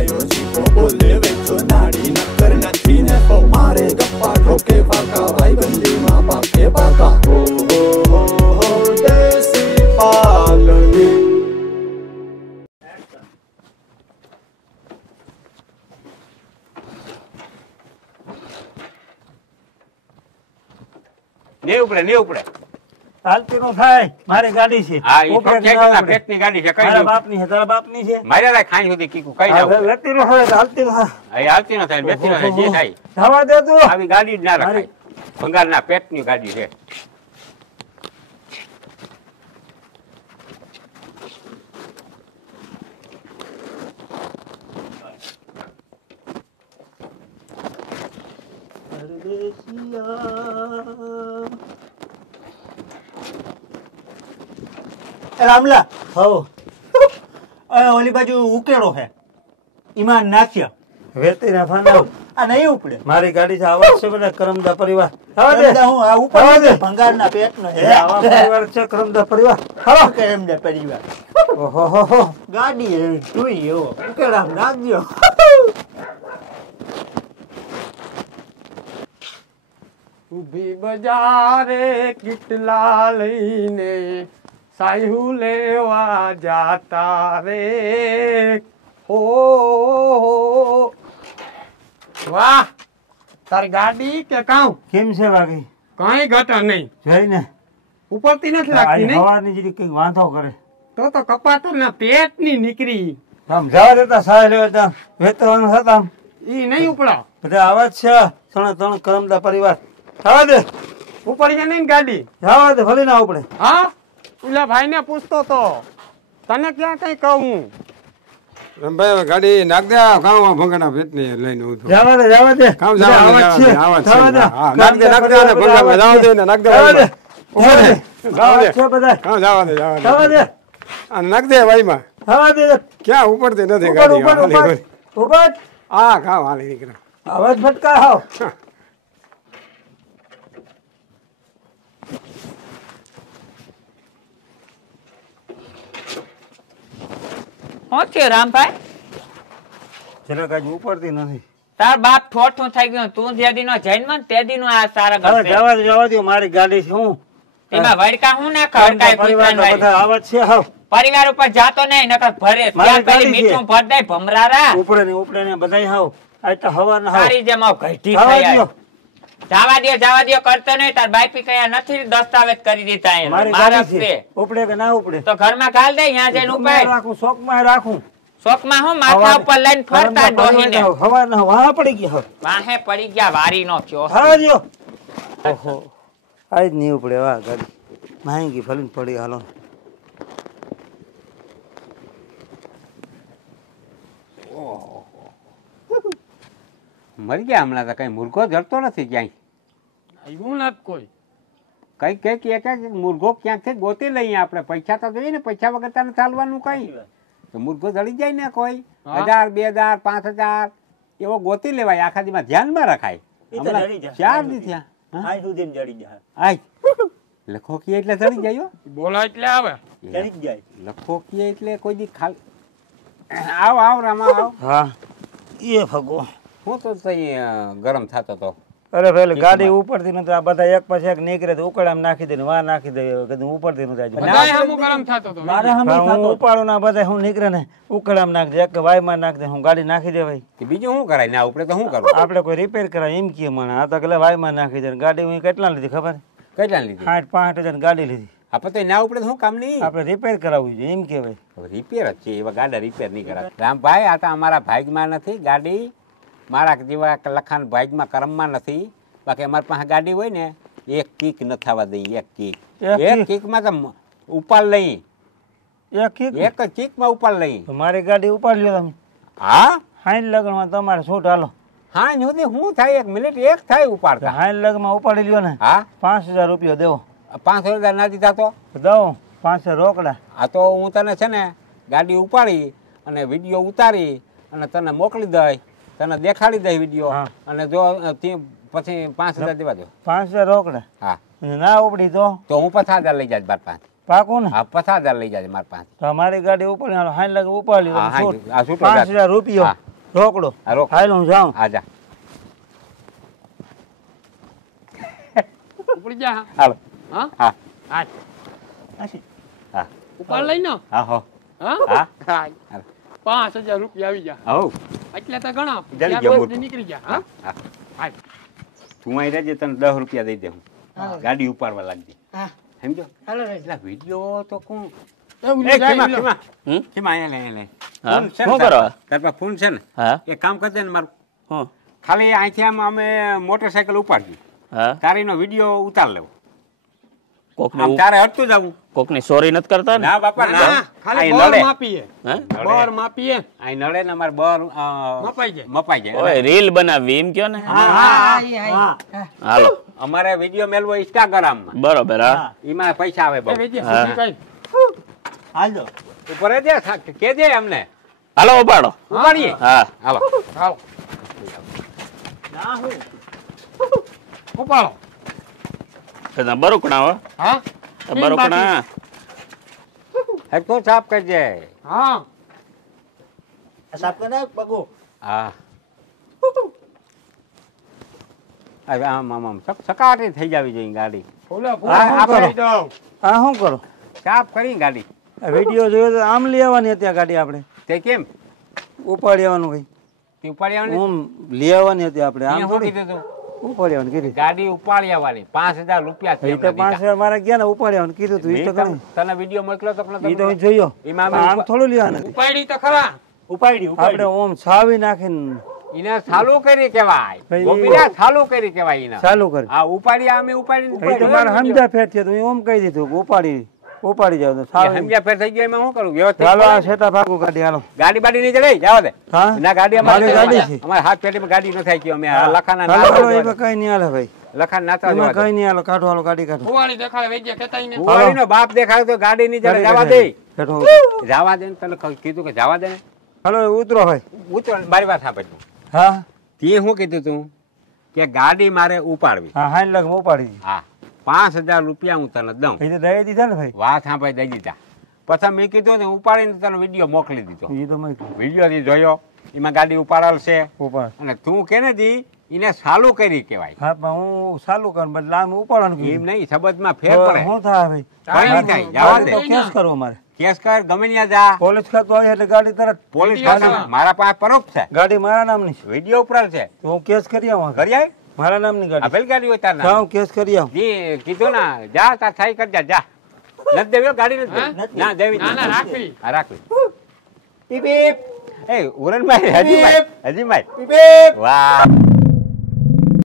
આયો જીકો બોલે વેચો નાડી નકર નથી ને તો મારે ગપ્પા ઠોકે પાકા ભાઈબંધીમાં પાકે પાકા હો દેશી પાલડી ને ઉપડે હાલતી નો થાય મારી ગાડી છે હા ઈ તો પેટની ગાડી છે કઈ તારા બાપની છે તારા બાપની છે મારે રા ખાઈ સુધી કીકુ કઈ જાવ લેતી નો થાય હાલતી નો થાય આ હાલતી ન થાય બેઠી ન થાય જે થાય જવા દે તું આવી ગાડી જ ના રખાય ભંગારના પેટની ગાડી છે રામલા હો ઓલી બાજુ ઉકેડો છે ઈમાન નાખ્યા વેતી ના ફાના આ નહીં ઉપડે મારી ગાડી છે આવાજ છે બધા કરમદા પરિવાર હું આ ઉપર ભંગારના પેટનો છે આવા પરિવાર છે કરમદા પરિવાર હા કરમદા પરિવાર ઓહો હો ગાડી જોઈ એવો ઉકેડા નાખજો ઉભી બજારે કિટલા લઈને સાયુ લેવા જાતા રે હો વાહ તારી ગાડી કે કાઉ કેમ છે વાગી કઈ ઘટા નહીં જોઈને ઉપરથી નથી લાગતી નહીં હવાની જરી કઈ વાંધો કરે તો કપાતરના પેટની નીકળી આમ જવા દેતા સાય લેવા વેતરવાનું હતા ઈ નહીં ઉપડા બધા આવાજ છે ત્રણ કરમદા પરિવાર જવા દે ઉપડી જાય નહીં ગાડી જવા દે ભલે ના ઉપડે હા ઓલા ભાઈ ને પૂછતો તો તને ક્યાં કઈ કહું રમભાઈ ગાડી નાખ દે કામ ભંગાના પેટની લઈને ઉઠો જવા દે કામ જવા દે આવાજ છે હા નાખ દે ને ભંગામાં જવા દે ને નાખ દે જવા દે બધા કામ જવા દે આ નાખ દે ભાઈમાં જવા દે ક્યાં ઉપડતી નથી ગાડી ઉપર હા કામ હાલી નીકળે આવાજ ફટકા હાવ શું થયું રામભાઈ જરાક આજ ઉપડતી નથી તાર બાપ ઠોઠું થઈ ગયું તું જે દી નો જન્મ તે દી નો આ સારા ઘર જવા દો મારી ગાડી છે હું એમાં વડકા હું ના ખડકાય બધા આવાજ છે હાવ પરિવાર ઉપર જાતો નહીં નકર ભરે ત્યાં પેલી મીઠું ભર દે ભમરારા ઉપડે ને બધાય હાવ આ તો હવા ના સારી જેમ ઘટી થઈ જવા દો કરતો નહીં તાર બાઈપી કયા નથી દસ્તાવેજ કરી દીધા મારી ગાડી છે ઉપડે કે ના ઉપડે તો ઘરમાં ગાલ દે ત્યાં જઈને ઉપાય રાખું શોકમાં રાખું શોકમાં હું માથા ઉપર લઈને ફરતા ડોહીને હવા ના વાહ પડી ગયા વાહે પડી ગયા વારી નો થયો હા જો ઓહો આજ નહીં ઉપડે વાહ ગાડી માંગી ફલીને પડી હાલો મરી ગયા હમણાં તો કઈ મુર્ગો જડતો નથી ક્યાંય આવ્યું નથી કોઈ કઈ મુર્ગો ક્યાંકથી ગોતી લઈએ આપણે પૈસા તો જોઈએ ને પૈસા વગર તને ચાલવાનું કઈ તો મુર્ગો જડી જાય ને કોઈ 1000 2000 5000 એવો ગોતી લેવાય આખા દીમાં ધ્યાનમાં રખાય 4 દી થયા લખો કીએ એટલે જડી જાય બોલા એટલે આવે લખો કીએ એટલે કોઈ દી ખાલી આવ રામા આવ હા એ ભગો હું તો ગરમ થતો તો અરે ભાઈ ગાડી ઉપરથી નથી આ બધા એક પછી એક નીકળે તો ઉકળામાં નાખી દે વા નાખી દે કદું ઉપરથી નથી ગરમ થતો તો મારે હું ઉપાડું ના બધા હું નીકળે ને ઉકળામાં નાખ દે એક વાયમાં નાખ દે હું ગાડી નાખી દે ભાઈ બીજું શું કરાય ના ઉપડે તો શું કરું આપણે કોઈ રિપેર કરાય એમ કે મને આ તો એટલે વાયમાં નાખી દે ગાડી હું કેટલા લીધી ખબર કેટલા લીધી 60-65 ગાડી લીધી આપણે ના ઉપડે શું કામ નહીં આપણે રિપેર કરાવવું જોઈએ એમ કે ભાઈ રિપેર જ છે એવા ગાડા રિપેર નહીં કરાય રામભાઈ આ તો અમારા ભાગમાં નથી ગાડી મારા જેવા લખાણ ભાગમાં કરમમાં નથી બાકી અમારી પાસે ગાડી હોય ને એક કીક ન થવા દઈએ એક કીકમાં તો ઉપાડ લઈ એક કીકમાં ઉપાડ લઈ મારી ગાડી ઉપાડી લ્યો તમે હા હાઈન લગ્નમાં તમારે છૂટ હાલો હા સુધી શું થાય 1 મિનિટ એક થાય ઉપાડતા હાઈન લગ્નમાં ઉપાડી લ્યો ને હા 5000 રૂપિયા દેવો 5000 ના દીધા તો દઉં 500 રોકડા આ તો હું તને છે ને ગાડી ઉપાડી અને વિડીયો ઉતારી અને તને મોકલી દઈ તને દેખાડી દઈ વિડીયો અને જો પછી 5000 દેવા દો 5000 રોકડા હા ના ઉપડી તો હું 5000 લઈ જાય મારી પાસે પાકું ને હા 5000 લઈ જાય મારી પાસે તો મારી ગાડી ઉપાડી હાઈન લગ ઉપાડી 5000 રૂપિયા રોકડો હા, રોક. હાલ હું જાઉં આ જા ઉપડી જા હાલો હા હા હા આશી. હા ઉપાડ લઈ ને હા હો હા હા હા હાલો. 5000 રૂપિયા આવી જા હો એટલે તો ઘણા જલ્દી ત્યાં જાઓ, બસ મોટું. નીકળી જા હા હા હાલ. તું અહીં રહેજે તને 10 રૂપિયા દઈ દે હું ગાડી ઉપાડવા લાગજે હા સમજો હાલો રે એટલે વિડીયો તો કોણ એવું એ જાય, ખીમા લો. ખીમા હમ? ખીમા અહીંયા લે લે હા? ફોન છે ને શું તાર કરો? પાસે? તાર પાસે ફોન છે ને હા એક કામ કરજે ને મારું હું ખાલી અહીંથી આમ અમે મોટરસાયકલ ઉપાડ્યું હા તારીનો વિડીયો ઉતાર લેવો કોકને આમ તારે હટતું જવું કોકની સોરી નથી કરતા ને ના બાપા ના ખાલી અહીં બર નડે માપીએ હે? બર માપીએ અહીં નડે ને અમારે બર મપાઈ જાય. મપાઈ જાય ઓય રીલ બનાવવી એમ કયો ને હા હાલો અમારે વિડીયો મેળવો ઇન્સ્ટાગ્રામમાં બરોબર હા એમાં પૈસા આવે એ બહુ વેજે હા. સીધી કાંઈ. હાલો ઉપર જ કેજે અમને હાલો ઉપાડો ઉપાડીએ હા હાલો હાલો ના હું ઉપાડો તો બરુકણા હો હા બરુકણા હે તો સાફ કરજે હા સાફ કરે પગો હા આમ આમ આમ સકાટી થઈ જવી જોઈએ ગાડી ફૂલે હા, ફૂલે હા, કરી દઉં. હા શું કરો સાફ કરી ગાડી આ વિડીયો જોયો તો આમ લઈ આવવાની હતી આ ગાડી આપણે તે કેમ ઉપાડી આવવાનું કઈ તે ઉપાડી આવવાની ઓમ લઈ આવવાની હતી આપણે આમ અહીંયા શું થોડી કીધું તું ઉપાડી આવવાની કીધી ગાડી ઉપાડી આવવાની 5000 રૂપિયા છે એ તો એમને 5 મારા ગયા ને ઉપાડી આવવાનું કીધું તું એ તો દીધા. કઈ મેં તને વિડીયો મોકલ્યો તો એ તો હું જોયો એમાં અમે આમ થોડું લેવાના નથી. ઉપાડી તો ખરા આપણે ઓમ છાવી નાખીને એને ચાલુ કરી કેવાય ભાઈ, ગોપીના ચાલુ કરી કેવાય એને ચાલુ કરી આ ઉપાડી અમે ઉપાડી એ તો મારે સમજા ફેર છે તો હું ઓમ કહી દીધું કે ઉપાડી જાવ તો છાવી સમજ્યા ફેર થઈ ગયો એમાં શું કરું વ્યવસ્થિત ચાલો આ બોલો ને. સેટા ભાગું કાઢી હાલો ગાડી બાડી નહીં ચડે જવા દે હા ના ગાડી મારી ગાડી છે. અમારે હાથ પેટીમાં ગાડી ન થાય કે અમે આ લખાના હાલો હાલો નાતા એમાં કઈ નહીં હાલે ભાઈ લખાણ નાતા એમાં જવા કઈ નહીં હાલો કાઢો હાલો ગાડી કાઢો ફુવાળી દેખાડે વેજે કહેતાય ને ઉવાળીનો બાપ દેખાય તો ગાડી નહીં ચડે જવા દે હેઠો જવા દે ને તને કીધું કે જવા દે ને હાલો ઉતરો ભાઈ ઉતરો મારી વાત સાંભળ હા તે શું કીધું તું કે ગાડી મારે ઉપાડવી હા હાઈ લગ ઉપાડી દીધી. હા 5000 રૂપિયા હું તને દઉં એ તો દઈ દીધા ને ભાઈ વાત સાંભળી દઈ દીધા પછી મેં કીધું ને ઉપાડીને તને વિડીયો મોકલી દીધો એ તો મેં વિડીયો જોયો એમાં ગાડી ઉપાડેલ છે ઉપાડ અને તું કે ને દી એને ચાલુ કરી કેવાય હા પણ હું ચાલુ કર બટ લાંબ ઉપાડવાનું એમ કીધું. નહીં સંબંધમાં ફેર તો પડે શું થાય ભાઈ કઈ નહીં થાય જવા તો દે કેસ કરવો મારે કેસ કર ગમે ત્યાં જા પોલીસ ખાતું આવે એટલે ગાડી તરત પોલીસ વિડીયો પાસે છે. મારા પાસે પરોક્ષ છે ગાડી મારા નામની છે વિડીયો ઉપરાલ છે તો હું કેસ કરી આવું કરી આય મારા નામની આ ગાડી પેલી ગાડી હોય તાર હા નામ હું કેસ કરી આવું જી કીધું ના જા તાર થાય કરજા જા નથી દેવી હો, ગાડી નથી હા? દેવી. ના દેવી ના, ના, નથી. રાખવી. હા રાખવી એ ઉરણભાઈ હજીભાઈ વાહ